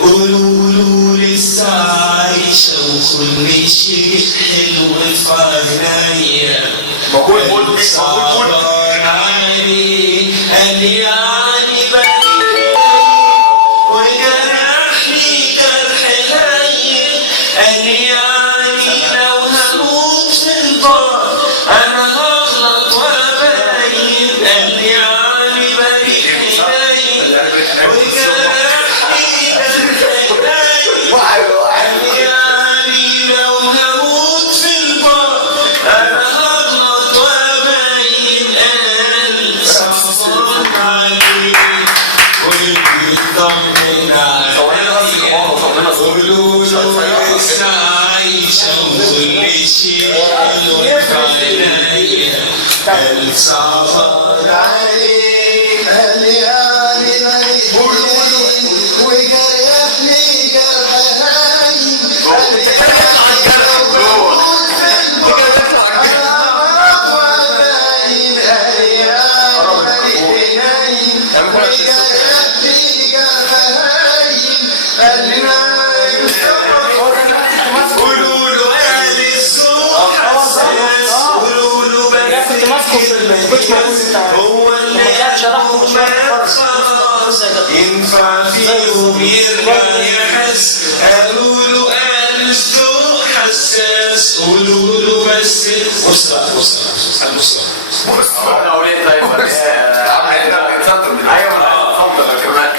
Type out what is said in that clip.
قولوا لسه عايشة وكل شيء حلو في عينيا. صعبان عليه قال يعني بدي وجرحني جرح لين. قال يعني لو هموت في البار أنا هغلط وأبين. قال يعني بريء حنين وجرحني جرح لين. قال يعني لو هموت في البار أنا هغلط وأبين. قال صعبان عليك وبيطمن عليا. قولوا له لسه عايشة وكل شيء حلو في عينيا. قال صعبان عليك قال يعني بريء وجرحني جرح لين. قال يعني لو هموت في البار أنا هغلط وأبين. قال يعني بريء حنين وجرحني جرح لين. قال لي قولوا له قال الذوق حساس. قولوا له بس هو اللي قلبه مات خلاص ينفع فيهم يرجع يحس. قالوا له قال الذوق حساس. قولوا له بس مصطفى ايوه اتفضل كمان.